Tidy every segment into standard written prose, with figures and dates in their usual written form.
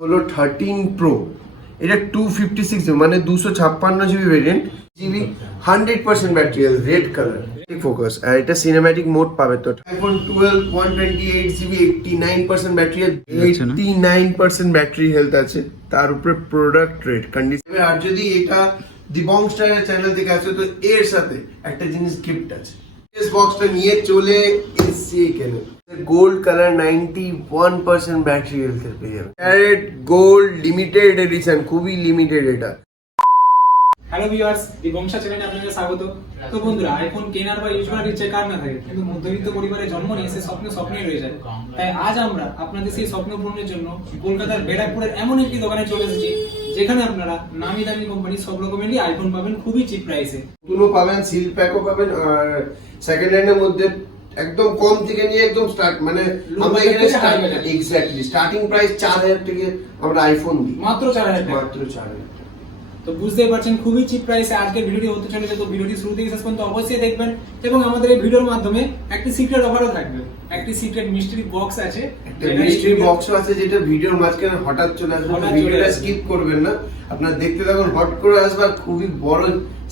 হলো 13 প্রো। এটা 256 মানে 256 GB variant, GB 100% battery health, red colour focus, আর এটা সিনেম্যাটিক মোড পাবে। তো iPhone 12 128 GB 89% battery health, 89% battery health আছে। তার উপরে প্রোডাক্ট রেট কন্ডিশন। আর যদি এটা দিবং স্টারের চ্যানেল থেকে আসে তো এর সাথে একটা জিনিস গিফট আছে। এই বক্সটা নিয়ে চলে এসছি কেন, গোল্ড কালার 91% ব্যাটারি হেলথ পেয়ে যাবে। ক্যারেট গোল্ড লিমিটেড এডিশন, খুবই লিমিটেড এটা। হ্যালো ভিউয়ার্স, দিবংশা চ্যানেলে আপনাদের স্বাগত। তো বন্ধুরা, আইফোন কেনার বা ইউজ করার ইচ্ছে কার না থাকে, কিন্তু মধ্যবিত্ত পরিবারে জন্ম নিয়ে সে স্বপ্নই রয়ে যায়। তাই আজ আমরা আপনাদের সেই স্বপ্ন পূরণের জন্য কলকাতার ব্যারাকপুরের এমন একটি দোকানে চলে এসেছি, যেখানে আপনারা নামি দামি কোম্পানির সব রকমেরই আইফোন পাবেন খুবই চিপ প্রাইসে। নতুনও পাবেন, সিল প্যাকও পাবেন, আর সেকেন্ড হ্যান্ডের মধ্যে একদম কম থেকে নিয়ে একদম স্টার্ট, মানে আমরা এখানে এক্স্যাক্টলি স্টার্টিং প্রাইস 4000 থেকে আমরা আইফোন দিই, মাত্র 4000 টাকা। মাত্র 4000। তো বুঝতেই পারছেন খুবই চিপ প্রাইসে আজকের ভিডিওটি হতে চলেছে। তো ভিডিওটি শুরু থেকে শেষ পর্যন্ত অবশ্যই দেখবেন, এবং আমাদের এই ভিডিওর মাধ্যমে একটি সিক্রেট অফারও থাকবে, একটি সিক্রেট মিস্ট্রি বক্স আছে, একটা মিস্ট্রি বক্সও আছে যেটা ভিডিওর মাঝখানে হঠাৎ চলে আসবে। ভিডিওটা স্কিপ করবেন না, আপনারা দেখতে থাকুন, হট করে আসবে। খুবই বড়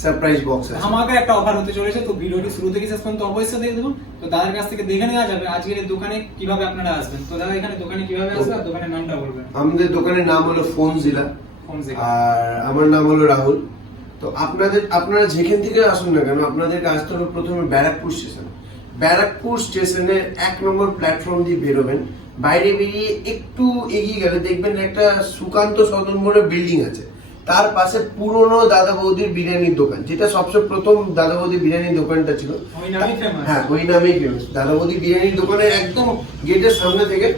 সারপ্রাইজ বক্স আছে, আমাকে একটা অফার হতে চলেছে। তো ভিডিওটি শুরু থেকে শেষ পর্যন্ত অবশ্যই দেখে দেখুন। তো দাদার কাছ থেকে দেখে নেওয়া যাবে আজকের এই দোকানে কিভাবে আপনারা আসবেন। তো দাদা, এখানে দোকানে কিভাবে আসবে আর দোকানের নামটা বলবেন। আমাদের দোকানের নাম হলো ফোনজিলা, আর আমার নাম হলো রাহুল। তো আপনারা যেখান থেকে আসুন না কেন, আপনাদেরকে আসতে হবে প্রথমে ব্যারাকপুর স্টেশন। ব্যারাকপুর স্টেশনের 1 নম্বর প্ল্যাটফর্ম দিয়ে বেরোবেন। বাইরে বেরিয়ে একটু এগিয়ে গেলে দেখবেন একটা সুকান্ত সদন মোড়ের বিল্ডিং আছে, তার পাশে পুরনো দাদা বৌদির বিরিয়ানির দোকান, যেটা সবচেয়ে প্রথম দাদা বৌদির বিরিয়ানির দোকানটা ছিল। হ্যাঁ, ওই নামেই ফেমাস দাদা বৌদি বিরিয়ানির দোকানের একদম গেটের সামনে থেকে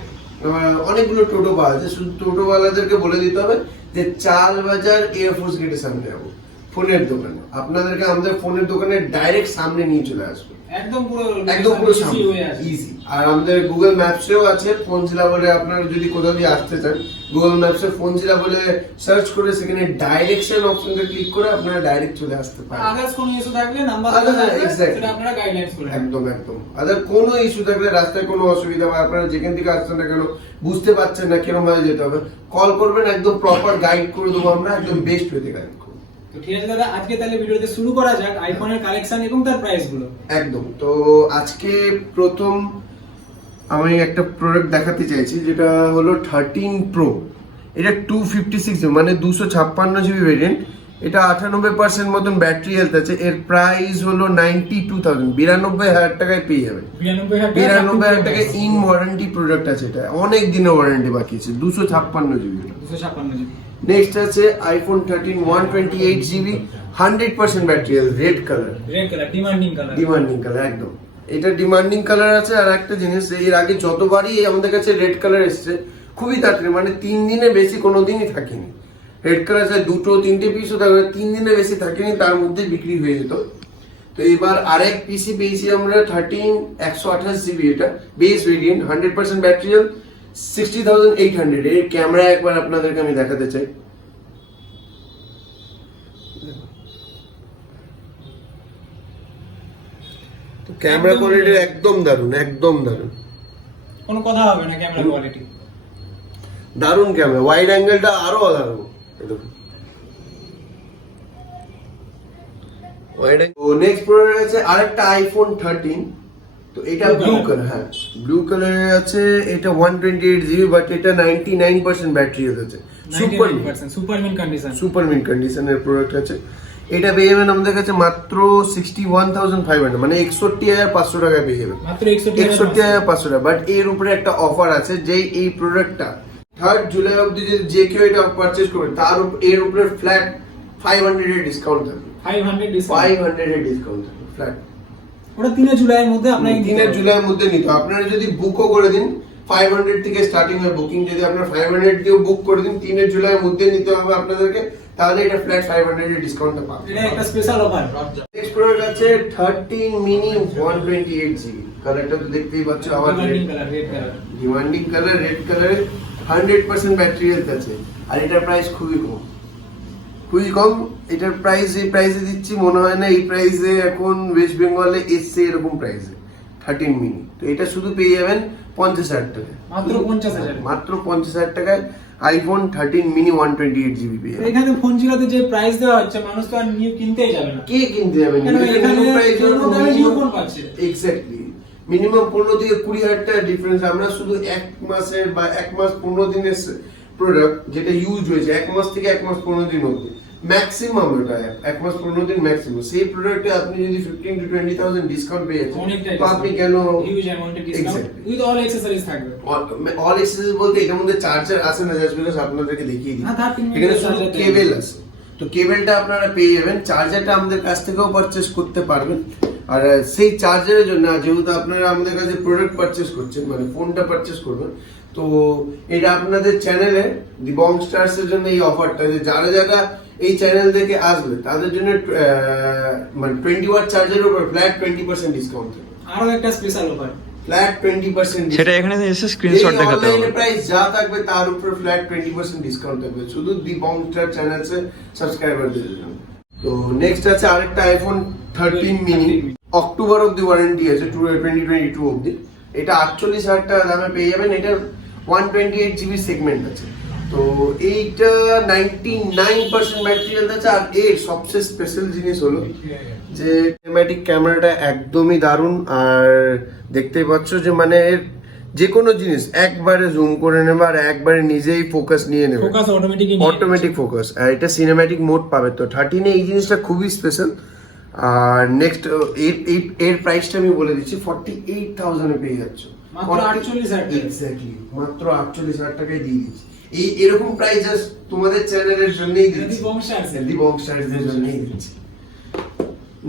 অনেকগুলো টোটো পাওয়া যায়। শুধু টোটোওয়ালাদেরকে বলে দিতে হবে যে চাল বাজার এয়ারফোর্স গেটের সামনে যাবো, ফোনের দোকানে। আপনাদেরকে আমাদের ফোনের দোকানে ডাইরেক্ট সামনে নিয়ে চলে আসবে, একদম পুরো সামনে, ইজি। আর আমাদের গুগল ম্যাপসেও আছে ফোনজিলা বলে। আপনারা যদি কোথাও দিয়ে আসতে চান, গুগল ম্যাপসে ফোনজিলা বলে সার্চ করে সেখানে ডাইরেকশন অপশনটা ক্লিক করে আপনারা ডাইরেক্ট চলে আসতে পারেন। আদার্স কোনো ইস্যু থাকলে নাম্বার সেটা আপনারা গাইডলাইন্স করবেন। একদম আদার কোনো ইস্যু থাকলে, রাস্তায় কোনো অসুবিধা হয়, আপনারা যেখান থেকে আসছেন না কেন বুঝতে পারছেন না কিরকম ভাবে যেতে হবে, কল করবেন, একদম প্রপার গাইড করে দেবো আমরা, একদম বেস্ট ওয়েতে গাইড করবো। তো ঠিক আছে দাদা, আজকে তাহলে ভিডিওতে শুরু করা যাক আইফোনের কালেকশন এবং তার প্রাইস গুলো। একদম। তো আজকে প্রথম আমি একটা প্রোডাক্ট দেখাতে চাইছি, যেটা হলো 13 প্রো। এটা 256 মানে 256 জিবি ভেরিয়েন্ট। এটা 98% মতন ব্যাটারি হেলথ আছে। এর প্রাইস হলো 92,000, 92,000 টাকায় পেয়ে যাবেন। 92,000 টাকায় ইন ওয়ারেন্টি প্রোডাক্ট আছে। এটা অনেক দিনের ওয়ারেন্টি বাকি আছে। 256 জিবি। নেক্সট আছে iPhone 13 128 GB 100% battery health, red colour, demanding colour একদম। এটা ডিমান্ডিং কালার আছে। আর একটা জিনিস, এর আগে যতবারই আমাদের কাছে রেড কালার এসছে খুবই তাড়াতাড়ি, মানে 3 দিনে বেশি কোনোদিনই থাকেনি। রেড কালার আছে 2-3টে পিসও থাকবে, 3 দিনে বেশি থাকেনি, তার মধ্যে বিক্রি হয়ে যেত। তো এবার আরেক পিসি পেয়েছি আমরা 13 128 জিবি। এটা বেস ভেরিয়েন্ট, 100% ব্যাটারি হেলথ, 60,800। এর ক্যামেরা একবার আপনাদেরকে আমি দেখাতে চাই। তো ক্যামেরা কোয়ালিটি একদম দারুণ, একদম দারুণ, কোনো কথা হবে না। ক্যামেরা কোয়ালিটি দারুণ, ক্যামেরা ওয়াইড অ্যাঙ্গেলটা আরো দারুণ। নেক্সট প্রোডাক্ট আছে আরেকটা আইফোন 13। তো এটা ব্লু কালার, হ্যাঁ ব্লু কালারের আছে। এটা 128 জিবি, বাট এটা 99% ব্যাটারি হেলথ আছে। সুপার মিন্ট কন্ডিশনের প্রোডাক্ট আছে। এটা পেয়ে যাবেন আমাদের কাছে মাত্র 61,500, মানে 61,500 টাকায় পেয়ে যাবেন, মাত্র 61,500 টাকা। বাট এর উপরে একটা অফার আছে, যে এই প্রোডাক্টটা 3 জুলাই অবধি যে কেউ এটা পারচেজ করবে, তার এর উপরে ফ্ল্যাট 500 এর ডিসকাউন্ট থাকবে। 500 এর ডিসকাউন্ট থাকবে ফ্ল্যাট। ওটা 3 জুলাইয়ের মধ্যে আপনারা 3 জুলাইয়ের মধ্যে নিতে। আপনারা যদি বুকও করে দিন, 500 থেকে স্টার্টিং হয় বুকিং। যদি আপনারা 500 দিয়ে বুক করে দিন, 3 জুলাইয়ের মধ্যে নিতে হবে আপনাদেরকে, তাহলে এটা ফ্ল্যাট 500 এর ডিসকাউন্টটা পাবেন। এটা একটা স্পেশাল অফার। নেক্সট প্রোডাক্ট আছে 13 মিনি 128 জিবি। কালারটা তো দেখতেই পাচ্ছ, আবার ডিমান্ডিং কালার, রেড কালারে 100% ব্যাটারি হেলথ আছে। আর এটার প্রাইস খুবই কম। এটার প্রাইস এই প্রাইসে দিচ্ছি মনে হয় না এই প্রাইসে এখন ওয়েস্ট বেঙ্গলে এসছে এরকম প্রাইসে। 13 মিনি। তো এটা শুধু পেয়ে যাবেন 50,000 টাকায়, মাত্র 50,000 মাত্র 50,000 টাকায় আইফোন 13 মিনি 128GB পেয়ে যাবেন। এখানে ফোনগুলোতে যে প্রাইস দেওয়া হচ্ছে মানুষ তো আর নিউ কিনতেই যাবে না। কে কিনতে যাবে? এক্স্যাক্টলি মিনিমাম 15 থেকে 20,000 টাকা ডিফারেন্স। আমরা শুধু এক মাসের বা 1 মাস 15 দিনের প্রোডাক্ট যেটা ইউজ হয়েছে 1 মাস থেকে 1 মাস 15 দিন অবধি ম্যাক্সিমাম, ওটা 1 মাস 15 দিন ম্যাক্সিমাম, সেই প্রোডাক্টে আপনি যদি 15 to 20,000 ডিসকাউন্ট পেয়ে যাচ্ছেন তো আপনি কেন হিউজ অ্যামাউন্টের ডিসকাউন্ট উইথ অল অ্যাকসেসরিজ থাকবে। অল অ্যাক্সেসরিজ বলতে এটার মধ্যে চার্জার আসে না, জাস্ট বিকজ আপনাদেরকে দেখিয়ে দিই, এখানে শুধু কেবল আছে। তো কেবলটা আপনারা পেয়ে যাবেন, চার্জারটা আমাদের কাছ থেকেও পারচেজ করতে পারবেন। আর সেই চার্জারের জন্য যেহেতু আপনারা আমাদের কাছে প্রোডাক্ট পারচেজ করছেন, মানে ফোনটা পারচেজ করবেন, তো এটা আপনাদের চ্যানেলে দি বং স্টার্স এর জন্য এই অফারটা, যে যারা যারা এই চ্যানেল থেকে আসবে তাদের জন্য মানে 20 ওয়াট চার্জারের উপর ফ্ল্যাট 20% ডিসকাউন্ট থাকবে। আরো একটা স্পেশাল অফার, ফ্ল্যাট 20%, সেটা এখানে এসে স্ক্রিনশট দেখাতে হবে। প্রাইস যা থাকবে তার উপর ফ্ল্যাট 20% ডিসকাউন্ট থাকবে শুধু দি বং স্টার চ্যানেলসে সাবস্ক্রাইবারদের জন্য। তো নেক্সট আছে আরেকটা আইফোন 13 মিনি, অক্টোবর অবধি ওয়ারেন্টি আছে, 2022 অবধি। এটা 48,000 টাকা দামে পেয়ে যাবেন। এটা 128GB সেগমেন্ট আছে। তো এইটা 99% ব্যাটারি হেলথ আছে। আর এর সবচেয়ে স্পেশাল জিনিস হলো যে সিনেম্যাটিক ক্যামেরাটা একদমই দারুণ। আর দেখতেই পাচ্ছ যে মানে এর যে কোনো জিনিস একবারে জুম করে নেবে আর একবারে নিজেই ফোকাস নিয়ে নেবে, ফোকাস অটোমেটিক ফোকাস। আর এটা সিনেম্যাটিক মোড পাবে। তো 13 এই জিনিসটা খুবই স্পেশাল। আর নেক্সট এর প্রাইসটা আমি বলে দিচ্ছি, 48,000 এ পেয়ে যাচ্ছ, মাত্র 48,000 টাকা। এক্স্যাক্টলি মাত্র 48,000 টাকায় দিয়ে দিচ্ছি। এই এরকম প্রাইস তোমাদের চ্যানেলের জন্যই দিচ্ছি, দি বং স্টারসদের জন্যই দিচ্ছি।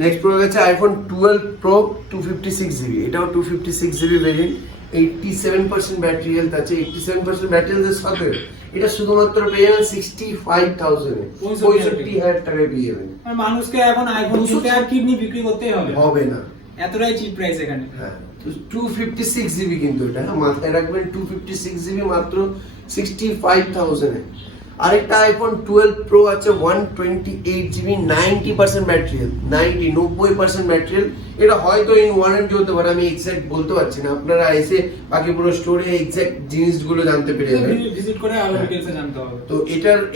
নেক্সট প্রোডাক্ট আছে আইফোন 12 প্রো 256GB। এটাও 256GB ভেরিয়েন্ট, 87% ব্যাটারি হেলথ আছে। 87% ব্যাটারি হেলথের সাথে এটা শুধুমাত্র পেয়ে যাবেন 65,000 এ, 65,000 টাকায় পেয়ে যাবেন। আর মানুষকে এখন আইফোন কিনতে আর কিডনি বিক্রি করতেই হবে না, এতটাই চিপ প্রাইস এখানে। হ্যাঁ 256GB কিন্তু এটা মাথায় রাখবেন, 256GB মাত্র 65,000 এ। আরেকটা আইফোন 12 প্রো আছে 128GB, 90% battery health, 90% battery health. এটা হয়তো ইন ওয়ারেন্টি হতে পারে, আমি এক্সাক্ট বলতে পারছি না। আপনারা এসে বাকি পুরো স্টোরে এক্সাক্ট জিনিসগুলো জানতে পেরে যাবেন, ভিজিট করে আরো ডিটেইলসে জানতে হবে। তো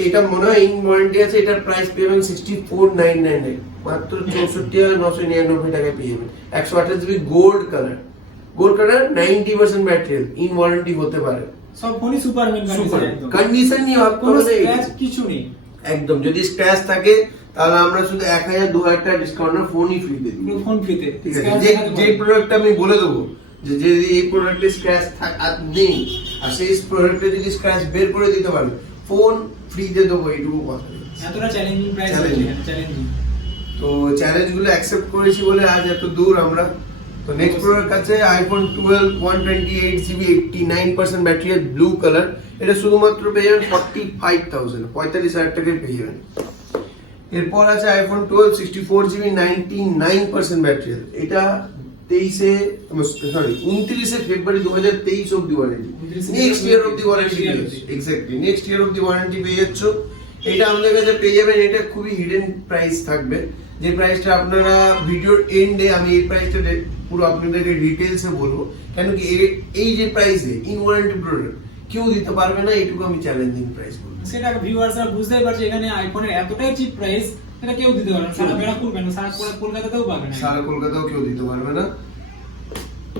এটা মনে হয় ইন ওয়ারেন্টি আছে। এটার প্রাইস পেয়ে 64,999, মাত্র 64,999 টাকায় পেয়ে যাবেন। 128GB gold colour, 90% battery health, in warranty হতে পারে। সব ফোনই সুপার মিন কন্ডিশন নিয়ে ভাবতে কোনো হবে, স্ক্র্যাচ কিছু নেই একদম। যদি স্ক্র্যাচ থাকে তাহলে আমরা শুধু 1,000-2,000 টাকা ডিসকাউন্ট না ফোনই ফ্রিতে দিই, ফোন ফ্রিতে। ঠিক আছে। যে প্রোডাক্ট আমি বলে দেবো যে যদি এই প্রোডাক্টে স্ক্র্যাচ নেই আর সেই প্রোডাক্টে যদি স্ক্র্যাচ বের করে দিতে পারবে ফোন ফ্রিতে দেবো, এইটুকু কথা। এতটা চ্যালেঞ্জিং প্রাইস আছে, চ্যালেঞ্জিং। তো চ্যালেঞ্জগুলো অ্যাকসেপ্ট করেছি বলে আজ এত দূর আমরা। তো নেক্সট প্রোডাক্ট আছে iPhone 12 128GB, 89% battery, blue colour. এটা শুধুমাত্র পেয়ে যাবেন 45,000, 45,000 টাকায় পেয়ে যাবেন। এরপর আছে আইফোন 12 64GB, 99% ব্যাটারি। এটা 29 ফেব্রুয়ারি 2023 অব্দি ওয়ারেন্টি, নেক্সট ইয়ার অব্দি ওয়ারেন্টি, এক্স্যাক্টলি নেক্সট ইয়ার অব্দি ওয়ারেন্টি পেয়ে যাচ্ছ। এটা আমাদের কাছে পেয়ে যাবেন। এটা খুবই হিডেন প্রাইস থাকবে, যে প্রাইসটা আপনারা ভিডিওর এন্ডে আমি এই প্রাইসটা পুরো আপনাদেরকে ডিটেইলসে বলবো, কেন কি এই যে প্রাইসে ইন ওয়ারেন্টি প্রোডাক্ট কেউ দিতে পারবে না, এইটুকু আমি চ্যালেঞ্জিং প্রাইস বলবো। সেটা ভিউয়ার্সরা বুঝতেই পারছে এখানে আইফোনের এতটাই চিপ প্রাইস, এটা কেউ দিতে পারবে না। সারা বেড়াকুল কেন, সারা কলকাতাতেও পাবে না, সারা কলকাতাও কেউ দিতে পারবে না।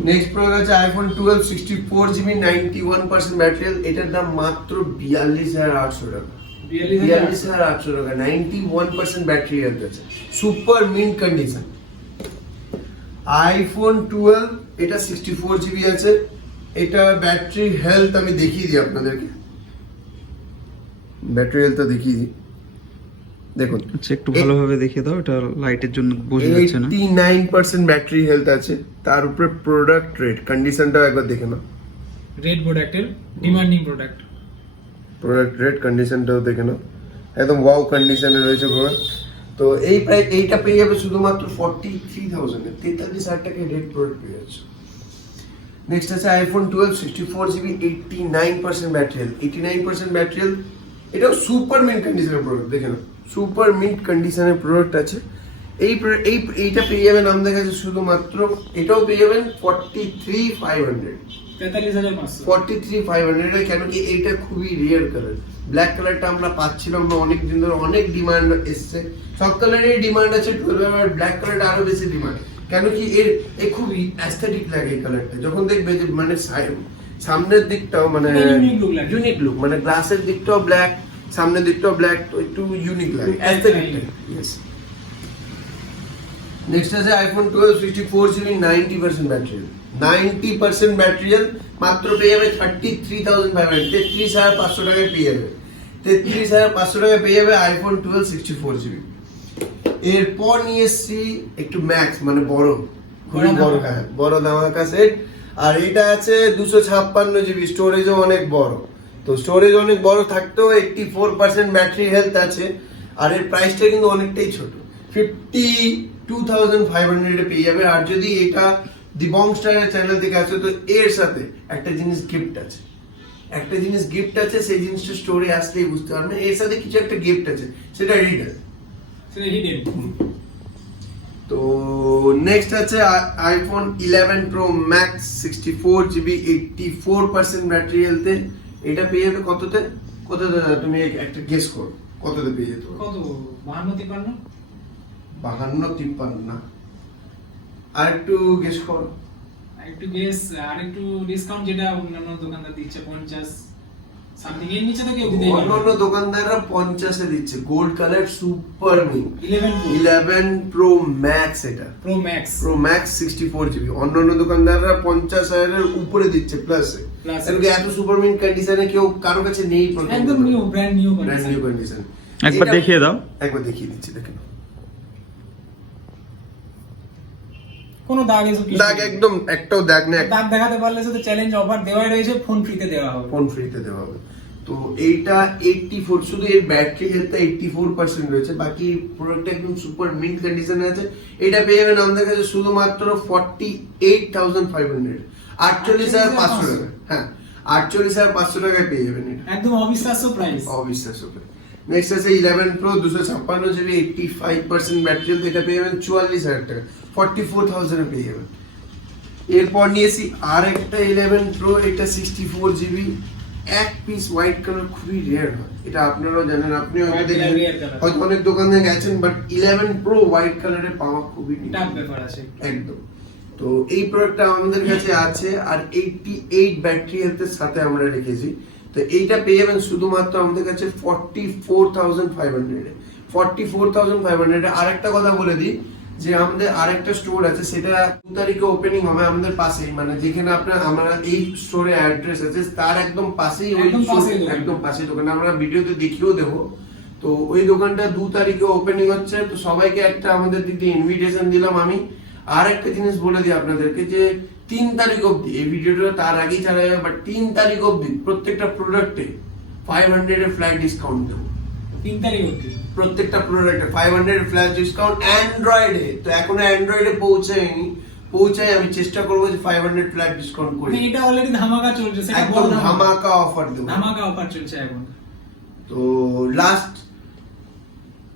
নেক্সট প্রোডাক্ট আছে আইফোন 12 64GB, 91% ব্যাটারি। এটার দাম মাত্র 42,800 টাকা, 42,800 টাকা, 91% ব্যাটারি হেলথ আছে, সুপার মিন্ট কন্ডিশন। আইফোন 12 এটা 64GB আছে। এটা ব্যাটারি হেলথ আমি দেখিয়ে দিই আপনাদেরকে, ব্যাটারি হেলথটা দেখিয়ে দিই, দেখুন। আচ্ছা একটু ভালোভাবে দেখিয়ে দাও, এটা লাইটের জন্য বোঝা যাচ্ছে না। 89% ব্যাটারি হেলথ আছে। তার উপরে প্রোডাক্ট রেট কন্ডিশনটাও একবার দেখে নাও, রেড প্রোডাক্টের ডিমান্ডিং প্রোডাক্ট রেট কন্ডিশনটাও দেখে নাও, একদম ওয়াও কন্ডিশনে রয়েছে প্রোডাক্ট। তো এইটা পেয়ে যাবে শুধুমাত্র 43,000 এ, 43,000 টাকায় রেট প্রোডাক্ট পেয়ে যাচ্ছে। নেক্সট আছে iPhone 12 64GB, 89% battery health, 89% battery health. এটাও সুপার মিন্ট কন্ডিশনের প্রোডাক্ট, দেখে নাও, সুপার মিন্ট কন্ডিশনের প্রোডাক্ট আছে। এইটা পেয়ে যাবেন আমাদের কাছে শুধুমাত্র, এটাও পেয়ে যাবেন 43,500। 43,500 43,500 কেন কি এইটা খুবই রেয়ার কালার। ব্ল্যাক কালারটা আমরা পাচ্ছিলাম না অনেক দিন ধরে, অনেক ডিমান্ড এসছে, সব কালারেরই ডিমান্ড আছে, 12 আর ব্ল্যাক কালারটা আরো বেশি ডিমান্ড। কেন কি এ খুবই অ্যাস্থেটিক লাগে এই কালারটা, যখন দেখবে যে মানে সামনের দিকটাও মানে ইউনিক লুক, মানে গ্লাসের দিকটাও ব্ল্যাক, সামনের দিকটাও ব্ল্যাক, তো একটু ইউনিক লাগে অ্যাস্থেটিকটা। ইয়েস। নেক্সট আছে আইফোন 12 64GB 90% ব্যাটারি। 90% ব্যাটারিয়াল মাত্র পেয়ে যাবে 33,500, 33,500 টাকায় পেয়ে যাবে। 33,500 টাকায় পেয়ে যাবে আইফোন 12 64GB। এরপর নিয়ে এসছি একটু ম্যাক্স, মানে বড়, খুবই বড়, হ্যাঁ বড় ধামাকা সেট। আর এটা আছে 256GB, স্টোরেজও অনেক বড়। তো স্টোরেজ অনেক বড় থাকতেও 84% ব্যাটারি হেলথ আছে। আর এর প্রাইসটা কিন্তু অনেকটাই ছোট, 52,500 পেয়ে যাবে। আর যদি এটা দিবং স্টারের চ্যানেল থেকে আসে তো এর সাথে একটা জিনিস গিফট আছে, সেই জিনিসটা স্টোরে আসলেই বুঝতে পারবেন, এর সাথে কিছু একটা গিফট আছে, সেটা রিডার। তো নেক্সট আছে iPhone 11 pro max 64GB 84% battery হেলথে। এটা পেয়ে যাবে কততে? তুমি একটা গেস করো কততে পেয়ে যেত? কত? 52-53? 52-53 না, আর একটু গেস করো। একটু গেস, আর একটু ডিসকাউন্ট যেটা অন্যান্য দোকানদার দিচ্ছে 50 সামথিং, এর নিচে তো কেউ দিতেই পারবে না। অন্যান্য দোকানদাররা 50 এ দিচ্ছে, gold colour super mint 11 pro max. এটা প্রো ম্যাক্স 64GB, অন্যান্য দোকানদাররা 50,000 এর উপরে দিচ্ছে প্লাসে। এত সুপার মিন কন্ডিশনে কেউ কারো কাছে নেই, একদম নিউ, ব্র্যান্ড নিউ কন্ডিশন। একবার দেখিয়ে দাও। একবার দেখিয়ে দিচ্ছি, দেখেন। কোনো দাগ এসব কিছু দাগ একদম একটাও দাগ নেই। দাগ দেখাতে পারলে শুধু চ্যালেঞ্জ অফার দেওয়াই রয়েছে, ফোন ফ্রিতে দেওয়া হবে। তো এইটা 84, শুধু এর ব্যাটারি হেলথটা 84% রয়েছে, বাকি প্রোডাক্টটা একদম সুপার মিন্ট কন্ডিশনে আছে। এটা পেয়ে যাবেন আমাদের কাছে শুধুমাত্র 48,500, 48,500 টাকা। হ্যাঁ, 48,500 টাকায় পেয়ে যাবেন এটা, একদম অবিশ্বাস্য প্রাইস। নেক্সট আছে 11 প্রো 256GB 85% ব্যাটারি হেলথ। এটা পেয়ে যাবেন 44,000 টাকা, 44,000 এ পেয়ে যাবেন। এরপর নিয়েছি আর একটা 11 প্রো, এটা 64GB, এক পিস হোয়াইট কালার, খুবই রেয়ার হয় এটা, আপনারাও জানেন, আপনিও হয়তো অনেক দোকানে গেছেন, বাট 11 প্রো হোয়াইট কালারে পাওয়া খুবই টাফ ব্যাপার আছে একদম। তো এই প্রোডাক্টটা আমাদের কাছে আছে, আর 88 ব্যাটারি হেলথের সাথে আমরা রেখেছি। তো এইটা পেয়ে যাবেন শুধুমাত্র আমাদের কাছে 44,500 44,500। আরেকটা কথা বলে দিই যে আমাদের আরেকটা স্টোর আছে, সেটা 2 তারিখে ওপেনিং হবে আমাদের পাশেই, মানে যেখানে আমরা এই স্টোরে অ্যাড্রেস আছে তার একদম পাশেই, একদম পাশেই দোকান, আমরা ভিডিওতে দেখিয়েও দেবো। তো ওই দোকানটা 2 তারিখে ওপেনিং হচ্ছে। তো সবাইকে একটা আমাদের দিকে ইনভিটেশন দিলাম আমি। আর একটা জিনিস বলে দিই আপনাদেরকে যে 3 তারিখ অবধি, এই ভিডিওটা তার আগেই ছাড়া যাবে, বাট 3 তারিখ অবধি প্রত্যেকটা প্রোডাক্টে 500 এর ফ্ল্যাট ডিসকাউন্ট দেবো। 3 তারিখ অবধি প্রত্যেকটা প্রোডাক্টে 500 ফ্ল্যাশ ডিসকাউন্ট অ্যান্ড্রয়েডে। তো এখনো অ্যান্ড্রয়েডে পৌঁছায় আমি চেষ্টা করবো যে 500 ফ্ল্যাট ডিসকাউন্ট করে। এটা অলরেডি ধামাকা চলছে, সেটা একদম ধামাকা অফার দেবো, ধামাকা অফার চলছে এখন। তো লাস্ট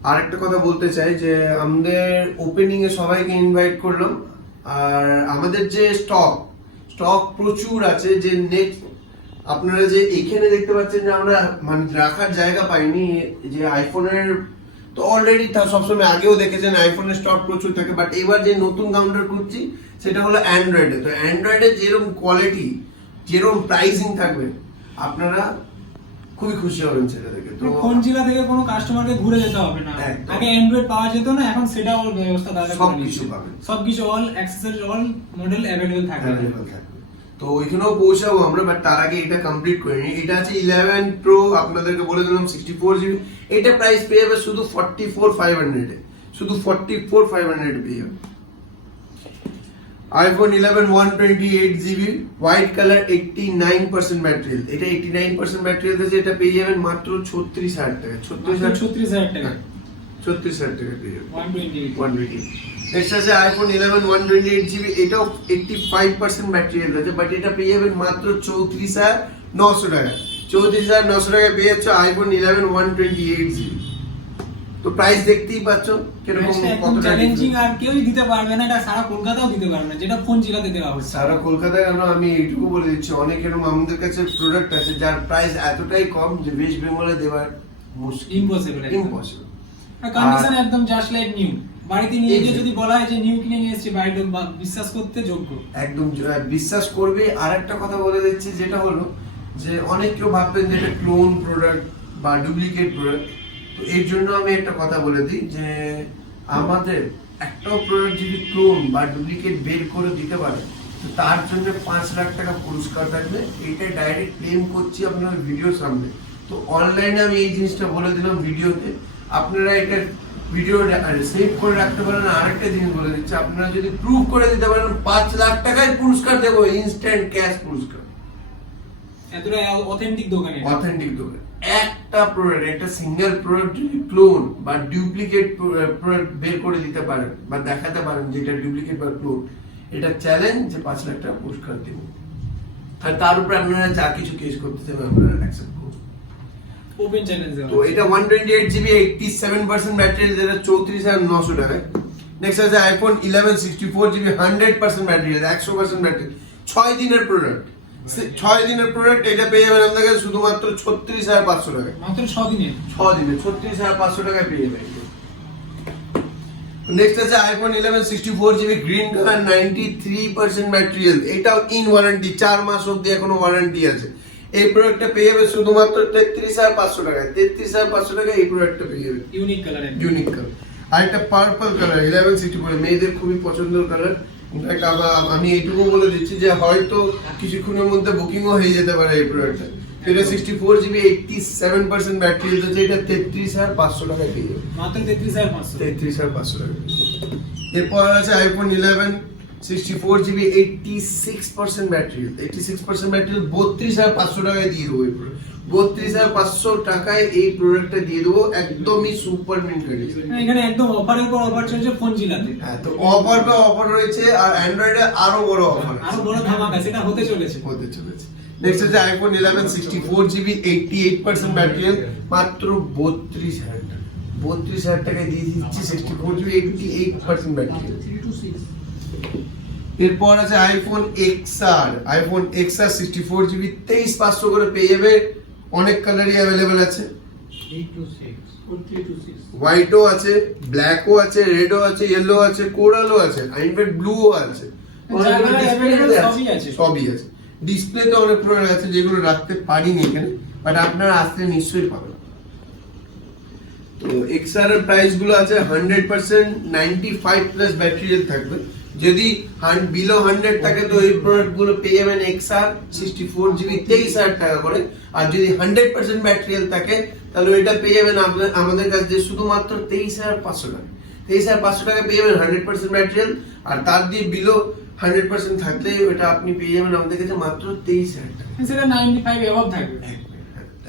আরেকটা কথা বলতে চাই যে আমাদের ওপেনিং এ সবাইকে ইনভাইট করলাম, আর আমাদের যে স্টক প্রচুর আছে। যে নেক্সট আপনারা যে এখানে দেখতে পাচ্ছেন যে আমরা মানে রাখার জায়গা পাইনি, যে আইফোনের তো অলরেডি সবসময় আগেও দেখেছেন আইফোনের স্টক প্রচুর থাকে, বাট এবার যে নতুন কাউন্টার করছি সেটা হলো অ্যান্ড্রয়েডে। তো অ্যান্ড্রয়েডে যেরকম কোয়ালিটি, যেরকম প্রাইসিং থাকবে, আপনারা খুবই খুশি হবেন সেটা দেখে। তো কোন জেলা থেকে কোনো কাস্টমারকে ঘুরে যেতে হবে না, আগে অ্যান্ড্রয়েড পাওয়া যেত না, এখন সেটাও ব্যবস্থা তাদের সবকিছু পাবেন, সবকিছু all accessories, all model available থাকবে। তো ওইখানেও পৌঁছাবো আমরা, বাট তার আগে এটা কমপ্লিট করে নিই। এটা আছে 11 প্রো, আপনাদেরকে বলে দিলাম 64GB। এটা প্রাইস পেয়ে যাবে শুধু 44,500 এ, শুধু 44,500 পেয়ে যাবে। IPhone 11 128GB white colour 89% battery health. এটা 89% ব্যাটারি হেলথ আছে, এটা পেয়ে যাবেন মাত্র 36,000 টাকা। 36,000 টাকা, 36,000 টাকা পেয়ে যাবেন 128। নেক্সট আছে আইফোন 11 128GB, এটাও 85% ব্যাটারি হেলথ আছে, বাট এটা পেয়ে যাবেন মাত্র 34,900 টাকা। 34,900 টাকায় পেয়ে যাচ্ছে আইফোন 11 128GB। তো প্রাইস দেখতেই পাচ্ছ কিরকম কতটা চ্যালেঞ্জিং, difference। আর কেউই দিতে পারবে না, এটা সারা কলকাতাও দিতে পারবে না, যেটা ফোন চিলাতে দেওয়া হচ্ছে। সারা কলকাতায় আমি এইটুকু বলে দিচ্ছি, অনেক এরকম আমাদের কাছে প্রোডাক্ট আছে যার প্রাইস এতটাই কম যে ওয়েস্ট বেঙ্গলে দেওয়ার মুশকিল, ইম্পসিবল। ইম্পসিবল। আর কন্ডিশন একদম জাস্ট লাইক নিউ। বাড়িতে নিয়ে গিয়ে Exactly. যদি বলা হয় যে নিউ কিনে নিয়ে এসেছি, বাড়িতে বিশ্বাস করতে যোগ্য। একদম বিশ্বাস করবে। আর একটা কথা বলে দিচ্ছি, যেটা হলো যে অনেক কেউ ভাববেন যে এটা ক্লোন প্রোডাক্ট বা ডুপ্লিকেট প্রোডাক্ট। তো এর জন্য আমি একটা কথা বলে দিই যে আমাদের একটাও প্রোডাক্ট যদি ক্লোন বা ডুপ্লিকেট বের করে দিতে পারে তো তার জন্য 5 লাখ টাকা পুরস্কার থাকবে। এটা ডাইরেক্ট ক্লেম করছি আপনার ভিডিওর সামনে। তো অনলাইনে আমি এই জিনিসটা বলে দিলাম ভিডিওতে, আপনারা এটা ভিডিও সেভ করে রাখতে পারেন। আরেকটা জিনিস বলে দিচ্ছি, আপনারা যদি প্রুভ করে দিতে পারেন 5 লাখ টাকায় পুরস্কার দেবো, ইনস্ট্যান্ট ক্যাশ পুরস্কার। এতটা অথেন্টিক দোকানে, অথেন্টিক দোকান। একটা প্রোডাক্ট, একটা সিঙ্গেল প্রোডাক্ট যদি ক্লোন বা ডুপ্লিকেট প্রোডাক্ট বের করে দিতে পারেন বা দেখাতে পারেন যে এটা ডুপ্লিকেট বা ক্লোন, এটা চ্যালেঞ্জ যে 5 লাখ টাকা পুরস্কার দেব। আর তার উপরে আপনারা যা কিছু কেস করতে চান আপনারা অ্যাকসেপ্ট করুন। Open challenge. তো এটা 128GB 87% ব্যাটারি, যেটা 34,900 টাকায়। নেক্সট আছে আইফোন 11 64GB 100% ব্যাটারি, 100% ব্যাটারি, 6 দিনের প্রোডাক্ট। 6 দিনের প্রোডাক্ট এটা পেয়ে যাবেন আপনাদের কাছে শুধুমাত্র 36,500 টাকায়। মাত্র 6 দিনে 6 দিনে 36,500 টাকায় পেয়ে যাবেন। নেক্সট আছে iPhone 11 64GB green colour 93% material, এটাও ইন ওয়ারেন্টি, 4 মাস অবধি এখনো ওয়ারেন্টি আছে। এই প্রোডাক্টটা পেয়ে যাবে শুধুমাত্র 33,500 টাকায়। 33,500 টাকায় এই প্রোডাক্টটা পেয়ে যাবে। Unique colour, unique colour. আর একটা পার্পল কালার 11 64, মেয়েদের খুবই পছন্দের কালার। ইনফ্যাক্ট আমি এইটুকু বলে দিচ্ছি যে হয়তো কিছুক্ষণের মধ্যে বুকিংও হয়ে যেতে পারে এই প্রোডাক্টটা। এটা 64GB 87% ব্যাটারি আছে, এটা 33,500 টাকায় পেয়ে যাবে। মাত্র 33,500। 33,500 টাকা। এরপর আছে আইফোন 11 64GB 86% ব্যাটারি, 86% ব্যাটারি 32,500 টাকায় দিয়ে দেবো। এই প্রোডাক্ট 32,500 টাকায় এই প্রোডাক্টটা দিয়ে দেবো, একদমই সুপার মিন্ট কন্ডিশন। এখানে একদম অফারের পর অফার চলছে ফোন চিলাতে। হ্যাঁ, তো অফার রয়েছে। আর অ্যান্ড্রয়েডে আরো বড় অফার আরো বড় ধামাকা সেটা হতে চলেছে। হতে চলেছে। নেক্সট আছে আইফোন 11 64GB 88% ব্যাটারি, মাত্র 32,000 টাকা। 32,000 টাকায় দিয়ে দিচ্ছি 64GB 88% ব্যাটারি। এরপর আছে iPhone XR, iPhone XR 64GB 23,500 করে পেয়ে যাবে। অনেক কালারই অ্যাভেলেবেল আছে, হোয়াইটও আছে, ব্ল্যাকও আছে, রেডও আছে, ইয়েলো আছে, কোরালও আছে, ইনফ্যাক্ট ব্লুও আছে। সবই আছে। সবই আছে। ডিসপ্লেতে অনেক প্রোডাক্ট আছে যেগুলো রাখতে পারিনি এখানে, বাট আপনারা আসলে নিশ্চয়ই পাবেন। তো XR এর প্রাইস গুলো আছে 100% 95+ ব্যাটারি থাকবে। যদি বিলো 100 থাকে তো এই প্রোডাক্ট গুলো পেয়ে যাবেন XR 64GB 23,000 টাকা করে। আর যদি 100% ব্যাটারি থাকে তাহলে এটা পেয়ে যাবেন আমাদের কাছে শুধুমাত্র 23,500 টাকা। 23,500 টাকা পেয়ে যাবেন 100% ব্যাটারি। আর তার দিয়ে বিলো 100% থাকলে এটা আপনি পেয়ে যাবেন আমাদের কাছে মাত্র 23,000 টাকা। সেটা 95 এভাব থাকবে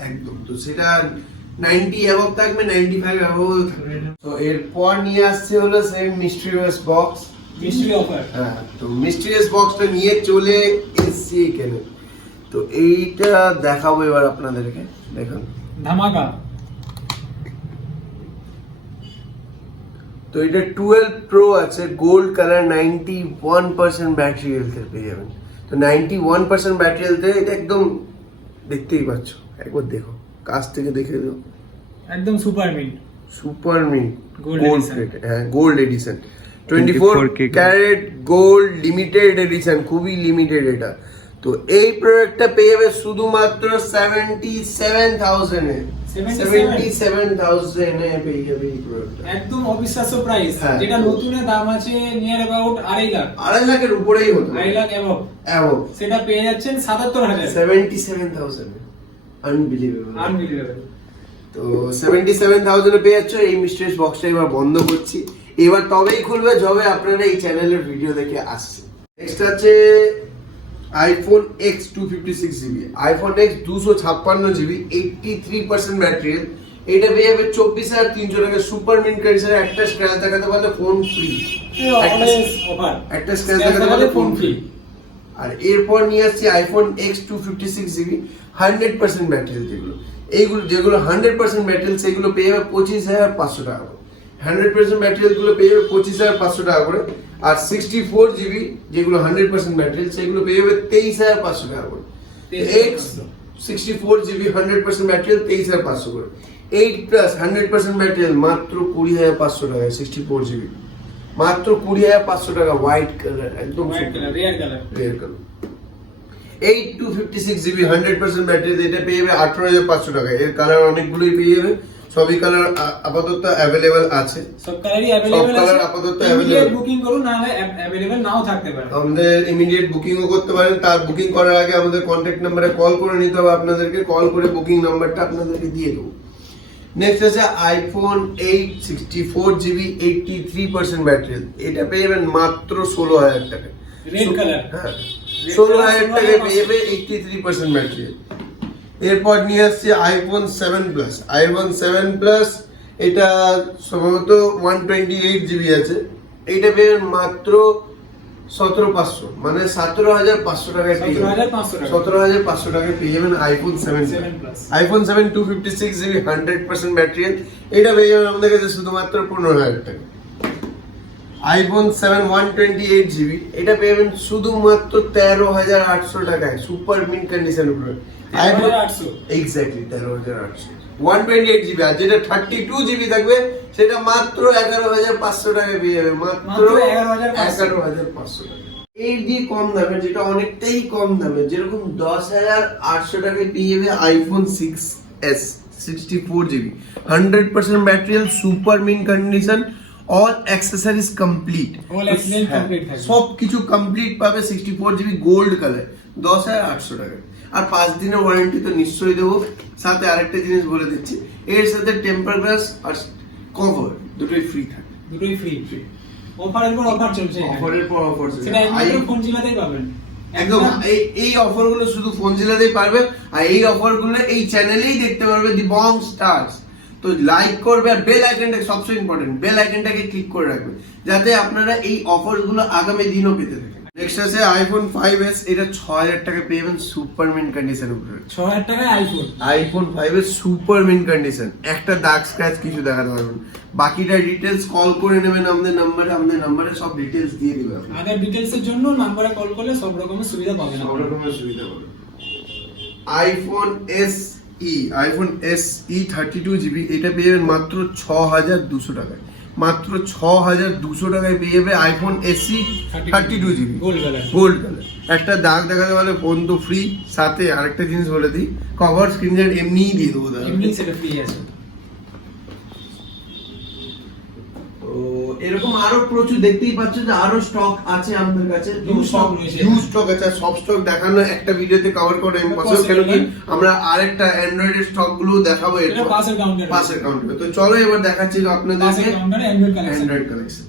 একদম। তো সেটা 90 অ্যাবভ থাকবে, 95 অ্যাবভ থাকবে। তো এরপর নিয়ে আসছে হলো same mysterious box, mystery offer. হ্যাঁ, তো মিস্ট্রিয়াস বক্সটা নিয়ে চলে এসেছি এখানে। তো এইটা দেখাবো এবার আপনাদেরকে, দেখুন ধামাকা। তো এটা 12 প্রো আছে, গোল্ড কালার, 91% ব্যাটারি হেলথ পেয়ে যাবেন। তো 91% ব্যাটারি হেলথে এটা একদম দেখতেই পাচ্ছ, একবার দেখো, কাছ থেকে দেখে দাও, একদম super mint. Super mint Gold gold edition। Plate, হ্যাঁ gold edition, 24 carat gold limited edition, খুবই লিমিটেড এটা। তো এই প্রোডাক্টটা পেয়ে যাবে শুধুমাত্র 77,000 এ, 77,000 এ পেয়ে যাবে এই প্রোডাক্টটা। একদম অবিশ্বাস্য প্রাইস, হ্যাঁ। যেটা নতুনের দাম আছে নিয়ার অ্যাবাউট 2.5 লাখ। 2.5 লাখের উপরেই হতো, 2.5 লাখ অ্যাবাউট, অ্যাবভ সেটা পেয়ে যাচ্ছেন 77,000। 77,000, আনবিলিভেবল। আনবিলিভেবল। তো 77,000 এ পেয়ে যাচ্ছ। এই মিস্ট্রিয়াস বক্সটা এবার বন্ধ করছি, এবার তবেই খুলবে যবে আপনারা এই চ্যানেলের ভিডিও দেখে আসছে। নেক্সট আছে iPhone X 256GB, iPhone X 256GB 83% battery. এটা পেয়ে যাবে 24,300 টাকা, সুপার মিন্ট কন্ডিশনে। একটা স্ক্র্যাচ দেখাতে পারলে ফোন ফ্রি, অলওয়েজ অফার। একটা স্ক্র্যাচ দেখাতে পারলে ফোন ফ্রি। আর এরপর নিয়ে আসছি আইফোন এক্স 256GB 100% ব্যাটারি, যেগুলো 100% ব্যাটারি সেগুলো পেয়ে যাবে 25,500 টাকা করে। 100% ব্যাটারি গুলো পেয়ে যাবে 25,500 টাকা করে। আর 64GB যেগুলো 100% ব্যাটারি সেগুলো পেয়ে যাবে 23,500 টাকা করে। এক্স 64GB 100% ব্যাটারি 23,500 করে। 8 প্লাস 100% ব্যাটারি মাত্র 20,500 টাকা। 64GB মাত্র 20,500 টাকা। হোয়াইট কালার, একদম রেয়ার কালার। 8 256GB 100% ব্যাটারি, এটা পেয়ে যাবে 18,500 টাকা। এর কালার অনেকগুলোই পেয়ে যাবে, সবই কালার আপাতত অ্যাভেলেবেল আছে। সব কালারই অ্যাভেলেবেল আছে, কালার আপাতত ইমিডিয়েট অ্যাভেলেবেল। বুকিং করুন, না হলে অ্যাভেলেবেল নাও থাকতে পারে। আমাদের ইমিডিয়েট বুকিংও করতে পারেন। তার বুকিং করার আগে আমাদের কন্ট্যাক্ট নাম্বারে কল করে নিতে হবে, আপনাদেরকে কল করে বুকিং নাম্বারটা আপনাদেরকে দিয়ে দেবো। নেক্সট আছে আইফোন 8 64GB 83% ব্যাটারি, এটা পেয়ে যাবেন মাত্র 16,000 টাকা। Red colour. হ্যাঁ, 16,000 টাকায় পেয়ে যাবে 83% ব্যাটারি। এরপর নিয়ে আসছে আইফোন 7 প্লাস। আইফোন 7 প্লাস এটা সম্ভবত 128GB আছে। এইটা পেয়ে যাবেন মাত্র 17,500, মানে 17,500 টাকায় পেয়ে যাবেন। 17,500 টাকা। 17,500 টাকায় পেয়ে যাবেন iPhone 7 plus. IPhone 7 256GB 100% battery, এটা পেয়ে যাবেন আমাদের কাছে শুধুমাত্র 15,000 টাকা। আইফোন 7 128GB এটা পেয়ে যাবেন শুধুমাত্র 13,800 টাকায়, সুপার মিন্ট কন্ডিশন উপরে। 13,800 এক্স্যাক্টলি 13,800 128GB। আর যেটা 32GB থাকবে সেটা মাত্র 11,500 টাকায় পেয়ে যাবে। মাত্র 11,500 টাকা। এর দিয়ে কম দামে, যেটা অনেকটাই কম দামে, যেরকম 10,800 টাকায় পেয়ে যাবে iPhone 6s 64GB 100% battery, super mint condition, all accessories complete. All accessories complete থাকবে। সবকিছু কমপ্লিট পাবে 64GB গোল্ড কালার 10,800 টাকা। আর 5 দিনের ওয়ারেন্টি তো নিশ্চয়ই দেবো। সাথে আরেকটা জিনিস বলে দিচ্ছি, এর সাথে টেম্পার গ্লাস আর কভার দুটোই ফ্রি থাকে। দুটোই ফ্রি। অফারের পর অফার চলছে এখানে। অফারের পর অফার সেটা একমাত্র ফোন জেলাতেই পাবেন। একদম এই অফার গুলো শুধু ফোন জেলাতেই পারবে। আর এই অফার গুলো এই চ্যানেলেই দেখতে পারবে, দি বং স্টার্স। তো লাইক করবে আর বেল আইকনটা সবচেয়ে ইম্পর্টেন্ট, বেল আইকনটাকে ক্লিক করে রাখবে যাতে আপনারা এই অফার গুলো আগামী দিনও পেতে থাকেন। নেক্সট আছে আইফোন 5s, এটা 6,000 টাকা পেয়ে যাবেন সুপার মিন্ট কন্ডিশন উপরে। 6,000 টাকায় iPhone. IPhone 5 super mint condition, একটা দাগ স্ক্র্যাচ কিছু দেখাতে পারবেন। বাকিটা ডিটেলস কল করে নেবেন আমাদের নাম্বারে সব ডিটেলস দিয়ে দিবে। আগের ডিটেলস এর জন্য নাম্বারে কল করলে সব রকমের সুবিধা পাবেন। সব রকমের সুবিধা পাবেন। আইফোন আইফোন SE 32GB এটা পেয়ে যাবেন মাত্র 6,200 টাকায়। মাত্র 6,200 টাকায় পেয়ে যাবে iPhone SE 32GB gold colour. Gold colour. একটা দাগ দেখাতে পারলে ফোন তো ফ্রি। সাথে আরেকটা জিনিস বলে দিই, কভার স্ক্রিন গার্ড এমনিই দিয়ে দেবো দাদা। এমনি সেটা ফ্রি আছে। তো এরকম আরো প্রচুর দেখতেই পাচ্ছ যে আরো স্টক আছে আমাদের কাছে। Huge stock রয়েছে। হিউজ স্টক আছে, সব স্টক দেখানো একটা ভিডিওতে কভার করা ইম্পসিবল। কেন কি আমরা আরেকটা অ্যান্ড্রয়েডের স্টক গুলো দেখাবো এটা পাশের কাউন্টারে। পাশের কাউন্টারে। তো চলো এবার দেখাচ্ছি পাশের আপনাদেরকে কাউন্টারে অ্যান্ড্রয়েড কালেকশন। Android collection.